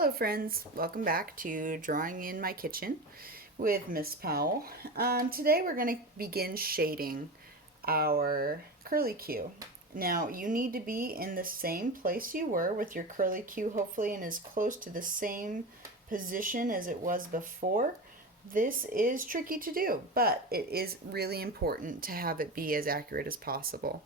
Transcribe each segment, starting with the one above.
Hello friends, welcome back to Drawing in My Kitchen with Miss Powell. Today we're going to begin shading our curly Q. Now you need to be in the same place you were with your curly Q, hopefully in as close to the same position as it was before. This is tricky to do, but it is really important to have it be as accurate as possible.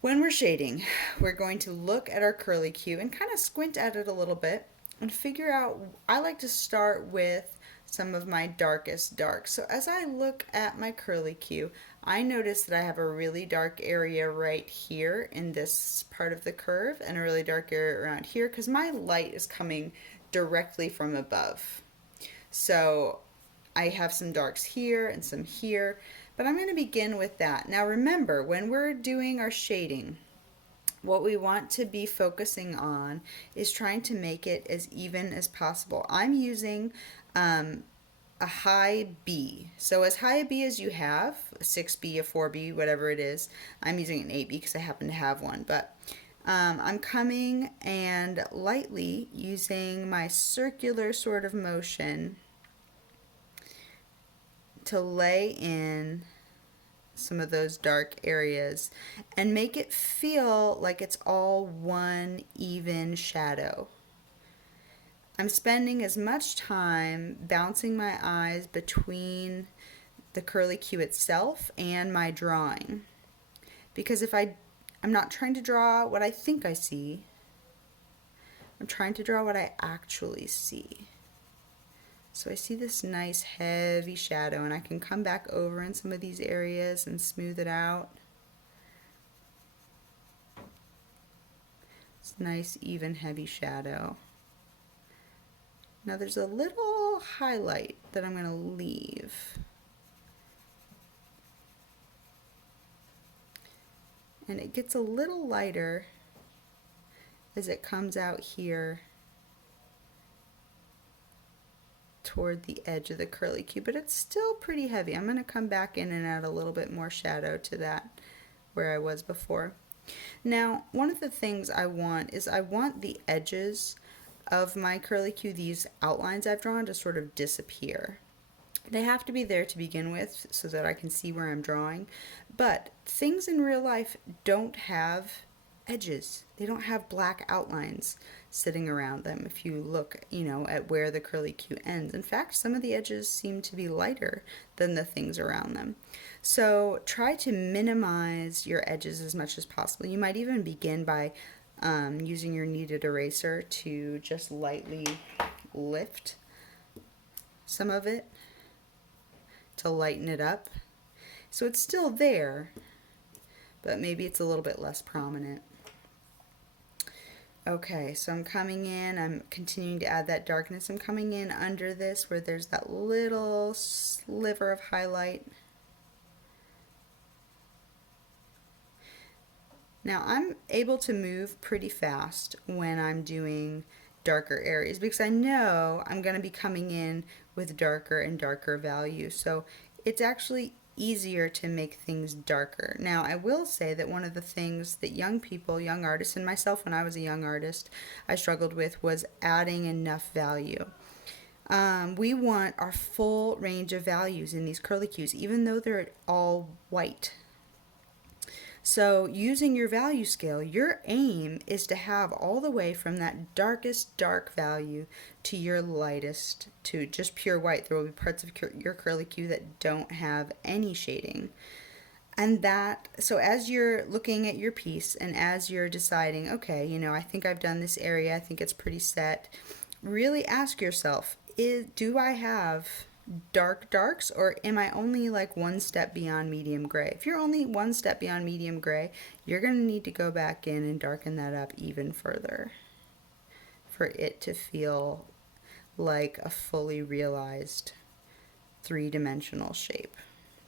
When we're shading, we're going to look at our curly Q and kind of squint at it a little bit and figure out. I like to start with some of my darkest darks. So as I look at my curly Q, I notice that I have a really dark area right here in this part of the curve and a really dark area around here because my light is coming directly from above. So I have some darks here and some here, but I'm going to begin with that. Now remember, when we're doing our shading, what we want to be focusing on is trying to make it as even as possible. I'm using a high B. So as high a B as you have, a 6B, a 4B, whatever it is. I'm using an 8B because I happen to have one, but I'm coming and lightly using my circular sort of motion to lay in some of those dark areas and make it feel like it's all one even shadow. I'm spending as much time bouncing my eyes between the curly Q itself and my drawing, because I'm not trying to draw what I think I see, I'm trying to draw what I actually see. So I see this nice heavy shadow, and I can come back over in some of these areas and smooth it out. It's nice, even, heavy shadow. Now there's a little highlight that I'm going to leave. And it gets a little lighter as it comes out here toward the edge of the curly Q, but it's still pretty heavy. I'm going to come back in and add a little bit more shadow to that where I was before. Now, one of the things I want is I want the edges of my curly Q, these outlines I've drawn, to sort of disappear. They have to be there to begin with so that I can see where I'm drawing, but things in real life don't have edges. They don't have black outlines sitting around them if you look, at where the curly Q ends. In fact, some of the edges seem to be lighter than the things around them. So try to minimize your edges as much as possible. You might even begin by using your kneaded eraser to just lightly lift some of it to lighten it up. So it's still there, but maybe it's a little bit less prominent. Okay, so I'm coming in, I'm continuing to add that darkness. I'm coming in under this where there's that little sliver of highlight. Now I'm able to move pretty fast when I'm doing darker areas because I know I'm going to be coming in with darker and darker values. So it's actually easier to make things darker. Now, I will say that one of the things that young people, young artists, and myself when I was a young artist, I struggled with was adding enough value. We want our full range of values in these curly Qs, even though they're all white. So using your value scale, your aim is to have all the way from that darkest dark value to your lightest, to just pure white. There will be parts of your curly Q that don't have any shading. And so as you're looking at your piece and as you're deciding, okay, I think I've done this area, I think it's pretty set, really ask yourself, do I have dark darks, or am I only like one step beyond medium gray? If you're only one step beyond medium gray, you're going to need to go back in and darken that up even further for it to feel like a fully realized three-dimensional shape.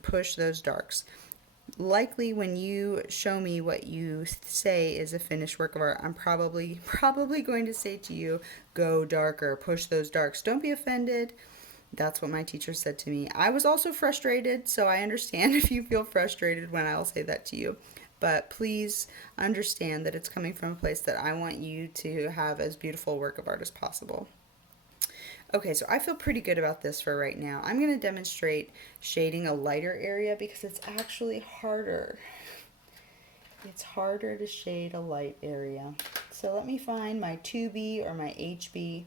Push those darks. Likely when you show me what you say is a finished work of art, I'm probably going to say to you, go darker, push those darks. Don't be offended. That's what my teacher said to me. I was also frustrated, so I understand if you feel frustrated when I'll say that to you. but please understand that it's coming from a place that I want you to have as beautiful a work of art as possible. Okay, so I feel pretty good about this for right now. I'm going to demonstrate shading a lighter area because it's actually harder. It's harder to shade a light area. So let me find my 2B or my HB